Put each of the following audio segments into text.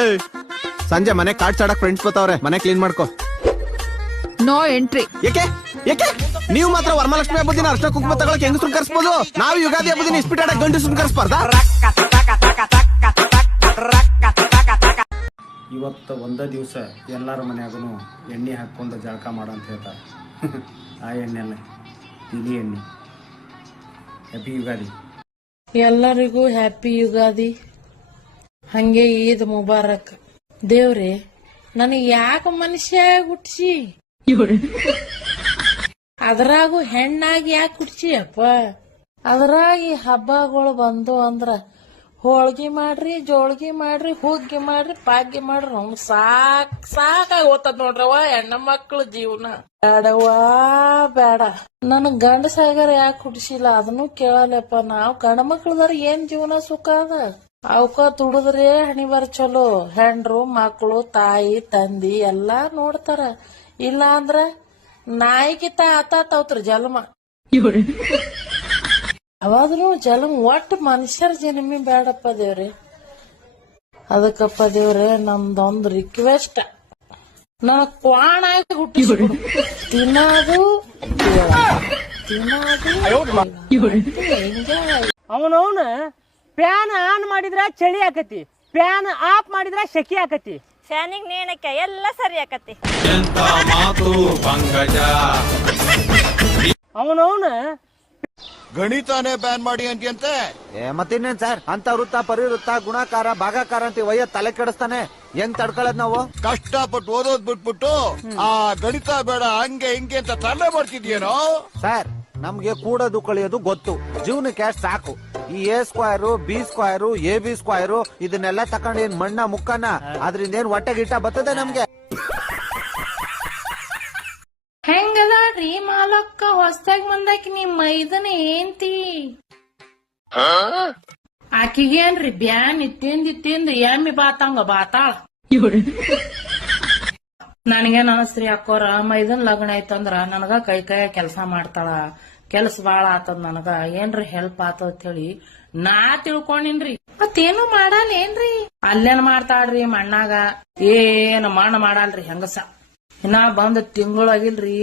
ಏಯ್ ಸಂಜೆ ಮನೆ ಕಾಟ್ ಚಾಡಕ್ ಫ್ರೆಂಡ್ಸ್ ಬರ್ತಾವ್ರೆ ಮನೆ ಕ್ಲೀನ್ ಮಾಡ್ಕೋ. ನೋ ಎಂಟ್ರಿ ಏಕೆ? ಏಕೆ? ನೀವು ಮಾತ್ರ ವರಮಹಾಲಕ್ಷ್ಮಿ ಹಬ್ಬದ ದಿನ ಅರ್ಶನ ಕುಂಕುಮ ತಗೊಳಕ್ ಹೆಂಗಸ್ರು ಕರ್ಸ್ಬೋದು? ನಾವು ಯುಗಾದಿ ಹಬ್ಬದ ದಿನ ಇಸ್ಪಿಟಾಡಕ್ ಗಂಡು ಕರ್ಸ್ಬಾರ್ದಾ? ಇವತ್ತು ಒಂದೇ ದಿವಸ ಎಲ್ಲರ ಮನ್ಯಾಗೂ ಎಣ್ಣೆ ಹಾಕ್ಕೊಂಡು ಜಳಕ ಮಾಡು ಅಂತ ಹೇಳ್ತಾರೆ. ಆ ಎಣ್ಣೆಲ್ಲ ತಿಳಿ ಎಣ್ಣೆ. ಹ್ಯಾಪಿ ಯುಗಾದಿ. ಎಲ್ಲರಿಗೂ ಹ್ಯಾಪಿ ಯುಗಾದಿ. ಹಂಗೆ ಈದ್ ಮುಬಾರಕ್. ದೇವ್ರಿ ನನಗೆ ಯಾಕ ಮನುಷ್ಯ ಹುಟ್ಸಿ? ಅದ್ರಾಗೂ ಹೆಣ್ಣಾಗಿ ಯಾಕೆ ಹುಟ್ಸಿ ಅಪ್ಪ ಅದ್ರಾಗಿ ಹಬ್ಬಗಳು ಬಂದು ಅಂದ್ರ ಹೋಳ್ಗಿ ಮಾಡ್ರಿ ಜೋಳ್ಗಿ ಮಾಡ್ರಿ ಹುಗ್ಗಿ ಮಾಡ್ರಿ ಪಾಗ್ಗಿ ಮಾಡ್ರಿ ನಮ್ ಸಾಕ್ ಸಾಕಾಗಿ ಓದ್ತದ ನೋಡ್ರವ ಹೆಣ್ಣ ಮಕ್ಳು ಜೀವನ. ಬೇಡವಾ ಬೇಡ ನನ್ ಗಂಡ ಸಾಗರ ಯಾಕೆ ಹುಡ್ಸಿಲ್ಲ ಅದನ್ನು ಕೇಳಲ್ಲಪ್ಪ. ನಾವ್ ಗಂಡ ಮಕ್ಳದಾರ ಏನ್ ಜೀವನ ಸುಖ ಅದ? ಅವಕ್ಕ ದುಡಿದ್ರೆ ಹಣಿ ಬರ ಚಲೋ. ಹೆಂಡ್ರು ಮಕ್ಕಳು ತಾಯಿ ತಂದಿ ಎಲ್ಲಾ ನೋಡ್ತಾರ. ಇಲ್ಲ ಅಂದ್ರ ನಾಯಿಗಿತ ಆತಾತವ್ತ್ರ ಜನ್ಮ ಅವಾದ್ರೂ ಜನ್ಮ ಒಟ್ಟು ಮನುಷ್ಯರ ಜನ್ಮಿ ಬೇಡಪ್ಪ ದೇವ್ರಿ. ಅದಕ್ಕಪ್ಪ ದೇವ್ರೆ ನಮ್ದೊಂದು ರಿಕ್ವೆಸ್ಟ್ ನನಗ್ ಕ್ವಾಣ ಹುಟ್ಟಿಸ್ಬಿಡು. ತಿನ್ನೋದು ತಿನ್ನೋದು ಅವನವನು ಫ್ಯಾನ್ ಆನ್ ಮಾಡಿದ್ರ ಚಳಿ ಆಕತಿ. ಫ್ಯಾನ್ ಆಫ್ ಮಾಡಿದ್ರ ಶಕಿ ಆಕತಿ. ಫ್ಯಾನಿಗೆ ನೇಣಕ್ಕೆ ಎಲ್ಲ ಸರಿ ಆಕತಿ. ಅವನವನ ಗಣಿತಾನೇ ಬ್ಯಾನ್ ಮಾಡಿ ಅಂತ ಮತ್ತಿನ್ನೇನ್ ಸರ್? ಅಂತ ವೃತ್ತ ಪರಿವೃತ್ತ ಗುಣಾಕಾರ ಭಾಗಾಕಾರ ಅಂತ ವಯ್ಯ ತಲೆ ಕೆಡಿಸ್ತಾನೆ. ಹೆಂಗ್ ತಡ್ಕೊಳ್ಳೋದ್ ನಾವು? ಕಷ್ಟಪಟ್ಟು ಓದೋದ್ ಬಿಟ್ಬಿಟ್ಟು ಆ ಗಣಿತ ಬೇಡ ಹಂಗೆ ಹಿಂಗೆ ಅಂತ ತಲೆ ಮಾಡ್ತಿದ್ಯೇನೋ? ಸರ್ ನಮ್ಗೆ ಕೂಡೋದು ಕಳಿಯೋದು ಗೊತ್ತು. ಜೀವನಕ್ಕೆ ಸಾಕು. ಈ A square B square A, B square ಇದನ್ನೆಲ್ಲ ತಕೊಂಡ್ ಏನ್ ಮಣ್ಣ ಮುಕ್ಕನ? ಅದ್ರಿಂದ ಏನ್ ಹೊಟ್ಟೆ ಗಿಟ್ಟ ಬರ್ತದೆ ನಮ್ಗೆ? ಹೆಂಗದಾಡ್ರಿ ಮಾಲಕ್ಕ? ಹೊಸ್ದಾಗ್ ಬಂದಾಕಿ ನಿಮ್ ಮೈದನ ಏಂತಿ? ಆಕಿಗೇನ್ರಿ ಬ್ಯಾನ್ ಇತ್ತಿಂದ ತಿಂದು ಎಮ್ಮಿ ಬಾತಂಗ ಬಾತಾಳ? ನನಗೇನ್ ಅನಸ್ತ್ರಿ ಅಕ್ಕೋರ, ಮೈದನ್ ಲಗ್ನ ಐತಂದ್ರ ನನಗ ಕೈ ಕೈ ಕೆಲಸ ಮಾಡ್ತಾಳ. ಕೆಲ್ಸ ಬಾಳ ಆತದ ನನಗ. ಏನ್ರಿ ಹೆಲ್ಪ್ ಆತದ ಹೇಳಿ ನಾ ತಿಳ್ಕೊಂಡಿನ್ರಿ. ಮತ್ತೇನು ಏನ್ರಿ? ಅಲ್ಲೇನ್ ಮಾಡ್ತಾಳ್ರಿ ಮಣ್ಣಾಗ? ಏನ್ ಮಣ್ಣ ಮಾಡಲ್ರಿ ಹೆಂಗಸ? ಇನ್ನ ಬಂದ್ ತಿಂಗಳಾಗಿಲ್ರಿ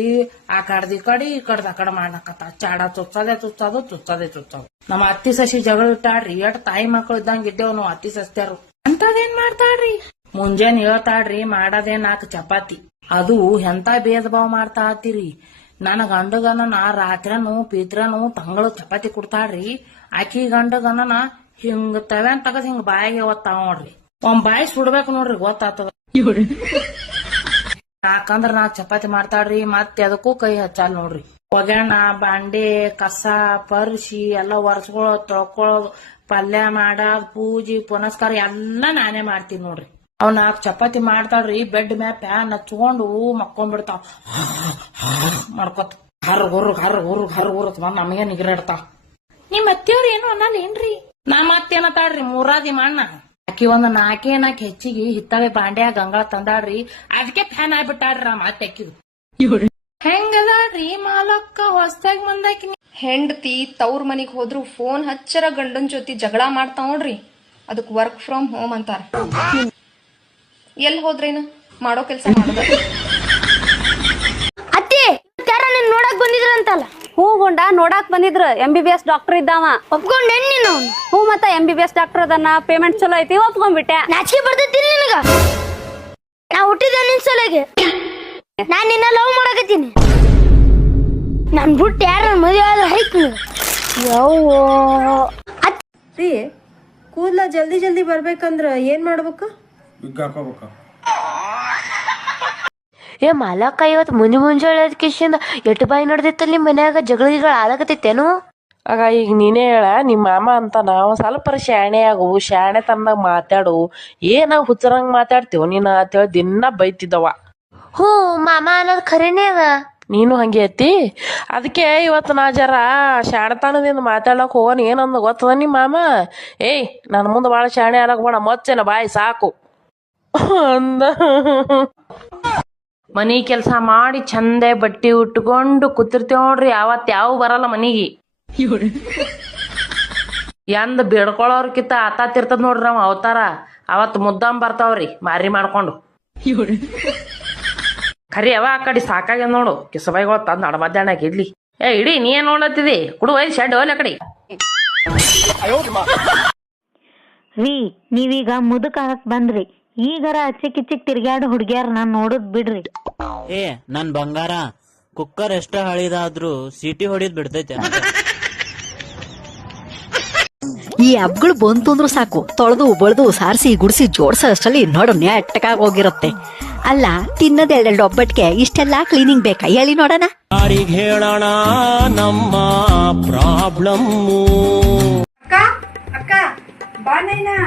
ಆ ಕಡ್ದಿ ಕಡಿ, ಈ ಕಡ್ದ ಆ ಕಡೆ ಮಾಡ್ಲಕತ್ತ. ಚಾಡ ಚುಚ್ಚದೆ ಚುಚ್ಚದು ತುತ್ತದೆ ಚುಚ್ಚದು ನಮ್ಮ ಅತ್ತಿ ಸಸಿ ಜಗಳ ಇಟ್ಟಾಡ್ರಿ ಎಟ್ ತಾಯಿ ಮಕ್ಕಳು ಇದ್ದಂಗ ಇದ್ದೇವ್ ನಾವು ಅತ್ತಿ ಸಸ್ತ್ಯಾರು ಅಂತದೇನ್ ಮಾಡ್ತಾಳ್ರಿ? ಮುಂಜಾನೆ ಹೇಳ್ತಾಳ್ರಿ, ಮಾಡದೇ ನಾಲ್ಕು ಚಪಾತಿ. ಅದು ಎಂತ ಭೇದ ಭಾವ ಮಾಡ್ತಾ ಹತ್ತೀರಿ? ನನ್ನ ಗಂಡಗನ ನಾ ರಾತ್ರಿನು ಪೀತ್ರನು ತಂಗಳು ಚಪಾತಿ ಕೊಡ್ತಾಳ್ರಿ. ಆಕಿ ಗಂಡಗನ ಹಿಂಗ ತವ್ಯಾನ್ ತಗದ್ ಹಿಂಗ ಬಾಯಿಗೆ ಒತ್ತಾವ ನೋಡ್ರಿ. ಒಂದ್ ಬಾಯಿ ಸುಡ್ಬೇಕು ನೋಡ್ರಿ ಗೊತ್ತಾತದ ಯಾಕಂದ್ರ ನಾ ಚಪಾತಿ ಮಾಡ್ತಾಳ್ರಿ, ಮತ್ತೆ ಅದಕ್ಕೂ ಕೈ ಹಚ್ಚಾಲ್ ನೋಡ್ರಿ. ಒಗ್ಯಾಣ, ಬಾಂಡೆ, ಕಸ, ಪರ್ಸಿ ಎಲ್ಲ ಒರೆಸ್ಕೊಳ್ಳೋದು ತೊಳ್ಕೊಳ್ಳೋದು ಪಲ್ಯ ಮಾಡ, ಪೂಜಿ, ಪುನಸ್ಕಾರ ಎಲ್ಲ ನಾನೇ ಮಾಡ್ತೀನಿ ನೋಡ್ರಿ. ಅವ್ ನಾಲ್ಕು ಚಪಾತಿ ಮಾಡ್ತಾಳ್ರಿ ಬೆಡ್ ಮ್ಯಾ ಪ್ಯಾನ್ ಹಚ್ಕೊಂಡು ಮಕ್ಕೊಂಡ್ಬಿಡ್ತಾವ. ಮಾಡ್ಕೊತ ಹರ್ ಗುರು ಹರ್ ಗುರು ಹರ್ ಗುರು ಬಂದ್ ನಮಗೆ ನಿಗರಾಡ್ತಾವ ನಿಮ್ ಅತ್ತಿಯವ್ರ ಏನು ಅನ್ನಲ್ಲ ಏನ್ರಿ? ನಾ ಮತ್ತೇನತಾಳ್ರಿ ಮೂರಾದಿ ಮಣ್ಣ. ಆಕಿ ಒಂದ್ ನಾಲ್ಕೇ ನಾಲ್ಕು ಹೆಚ್ಚಿಗೆ ಹಿತ್ತವೆ ಬಾಂಡ್ಯ ಗಂಗಳ ತಂದಾಳ್ರಿ ಅದಕ್ಕೆ ಫ್ಯಾನ್ ಆಗ್ಬಿಟ್ಟಾಳ್ರಿ ನಾ ಮತ್ತೆ ಅಕ್ಕಿದು. ಹೆಂಗದಾಡ್ರಿ ಮಾಲಕ್ಕ ಹೊಸ್ದಾಗ್ ಬಂದಾಕಿ ಹೆಂಡತಿ ತವ್ರ ಮನಿಗ್ ಹೋದ್ರು ಫೋನ್ ಹಚ್ಚರ ಗಂಡನ್ ಜೊತೆ ಜಗಳ ಮಾಡ್ತಾ ನೋಡ್ರಿ. ಅದಕ್ ವರ್ಕ್ ಫ್ರಮ್ ಹೋಮ್ ಅಂತಾರ. ಎಲ್ ಹೋದ್ರೇನು ಮಾಡೋ ಕೆಲಸ ಮಾಡೋದು? ಅತ್ತಿ ಯಾರ ನಿನ್ ನೋಡಕ್ ಬಂದಿದ್ರಂತಲ್ಲ ಹೂ ಗುಂಡ ನೋಡಾಕ್ ಬಂದಿದ್ರ. M B B S doctor ಇದ್ದಾವ. ಒಪ್ಕೊಂಡೆ ನೀನು ಹೂ ಮತ್ತ M B B S doctor ಅದನ್ನ. ಪೇಮೆಂಟ್ ಚಲೋ ಐತಿ ಒಪ್ಕೊಂಡ್ಬಿಟ್ಟೆ. ನಾಚಿಕೆ ಬರ್ತಿದ್ದೀನಿ ನಿನಗ? ನಾ ಹುಟ್ಟಿದ ನಿನ್ ಸಲಗೆ ನಾನ್ ನಿನ್ನ ಲವ್ ಮಾಡಕತ್ತೀನಿ. ನನ್ ಬಿಟ್ಟು ಯಾರ ಮದುವೆ ಆದ್ರೆ ಹೈಕ್ ಯವ್ವೋ. ಕೂದ್ಲ ಜಲ್ದಿ ಜಲ್ದಿ ಬರ್ಬೇಕಂದ್ರ ಏನ್ ಮಾಡ್ಬೇಕು? ಹಾಕೋಬೇಕು ಏ ಮಾಲಕ್ಕ ಇವತ್ತು ಮುಂಜೆ ಮುಂಜಾನೆ ಕಿಶಿಂದ ಎಟ್ಟು ಬಾಯಿ ನಡೆದಿತ್ತಲ್ಲಿ ಮನ್ಯಾಗ ಜಗಳಿಗಳು ಆಲಕತ್ತಿತ್ತೇನು? ಆಗ ಈಗ ನೀನೇ ಹೇಳ ನಿಮ್ಮ ಮಾಮ ಅಂತ ನಾವು ಸ್ವಲ್ಪ ಶಾಣೆ ಆಗು ಶಾಣೆ ತಂದಾಗ ಮಾತಾಡು ಏನ ಹುಚ್ಚರಂಗ್ ಮಾತಾಡ್ತೀವ ನೀನು ಅಂತೇಳಿ ದಿನ ಬೈತಿದ್ದವ. ಹ್ಞೂ ಮಾಮ ಅನ್ನೋದು ಖರೇನೇ ಅದ? ನೀನು ಹಂಗೆ ಐತಿ ಅದಕ್ಕೆ ಇವತ್ತು ನಾ ಜರ ಶಾಣತನದಿಂದ ಮಾತಾಡಕ್ ಹೋಗೋಣ ಏನಂದ ಗೊತ್ತದ ನಿಮ್ಮ ಮಾಮ? ಏಯ್ ನನ್ನ ಮುಂದೆ ಭಾಳ ಶಾಣೆ ಆಗಕ್ ಬೇಡ ಮೊಚ್ಚೇನ ಬಾಯಿ ಸಾಕು. ಅಂದ. ಮನಿ ಕೆಲಸ ಮಾಡಿ ಚಂದೆ ಬಟ್ಟಿ ಉಟ್ಕೊಂಡು ಕೂತಿರ್ತೇವ್ ನೋಡ್ರಿ ಯಾವತ್ ಯಾವ ಬರಲ್ಲ ಮನಿಗೆ. ಎಂದ ಬೇಡ್ಕೊಳ್ಳೋರ್ಕಿಂತ ಆತಾತಿರ್ತದ ನೋಡ್ರಿ ನಾವ್ ಅವತಾರ. ಅವತ್ ಮುದ್ದಾಮ್ ಬರ್ತಾವ್ರಿ ಮಾರಿ ಮಾಡ್ಕೊಂಡು. ಖರಿ ಅವ ಆ ಕಡೆ ಸಾಕಾಗ್ಯ ನೋಡು ಕಿಸಬೈಗಳು ತಂದ್ ನಡ ಮಧ್ಯಾಹ್ನ ಇಡ್ಲಿ. ಏ ಇಡಿ ನೀ ಏನ್ ನೋಡತ್ತಿದಿ? ಕುಡು ಒಯ್ದು ಶೆಡ್ ಹೋಲ್ ಆ ಕಡೆ. ವಿ ನೀವೀಗ ಮುದುಕ ಬಂದ್ರಿ. ಈಗರ ಅಚ್ಚಿಕ್ ಇಚ್ಚಿಕ್ ತಿರ್ಗ್ಯಾಡ ಹುಡ್ಗ್ಯಾರ ನಾನ್ ನೋಡುದ್ ಬಿಡ್ರಿ. ಏ ನನ್ ಬಂಗಾರ ಕುಕ್ಕರ್ ಎಷ್ಟ ಹಳಿದಾದ್ರೂ ಸೀಟಿ ಹೊಡಿದ್ ಬಿಡ್ತೈತೆ ಈ ಹಬ್ಗಳು ಬಂತು ಅಂದ್ರೂ ಸಾಕು. ತೊಳೆದು ಬಳ್ದು ಸಾರಿಸಿ ಗುಡಿಸಿ ಜೋಡ್ಸೋ ಅಷ್ಟರಲ್ಲಿ ನೋಡು ನೆಟ್ಟಕಾಗಿ ಹೋಗಿರುತ್ತೆ. ಅಲ್ಲ ತಿನ್ನದ ಎರಡೆರಡು ಒಬ್ಬಟ್ಟಿಗೆ ಇಷ್ಟೆಲ್ಲ ಕ್ಲೀನಿಂಗ್ ಬೇಕಾ? ಹೇಳಿ ನೋಡೋಣ. ಯಾರಿಗ್ ಹೇಳೋಣ ನಮ್ಮ ಪ್ರಾಬ್ಲಮ್ಮು. ಅಕ್ಕ ಬಾ ನೈನಾ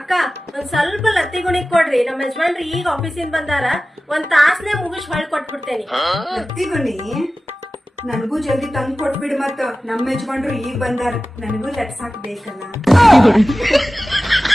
ಅಕ್ಕ ಒಂದ್ ಸ್ವಲ್ಪ ಲತ್ತಿ ಗುಣಿ ಕೊಡ್ರಿ. ನಮ್ಮ ಯಜಮಾನ್ರಿ ಈಗ ಆಫೀಸಿಂದ ಬಂದಾರ. ಒಂದ್ ತಾಸ್ನೇ ಮುಗಿಸ್ ಹೊಳ್ ಕೊಟ್ಬಿಡ್ತೇನಿ. ಗುಣಿ ನನಗೂ ಜಲ್ದಿ ತಂದು ಕೊಟ್ಬಿಡು ಮತ್ತ. ನಮ್ಮ ಯಜಮಾನ್ರು ಈಗ ಬಂದಾರ. ನನಗೂ ಲಟ್ಸಾಕ್ ಬೇಕಲ್ಲ.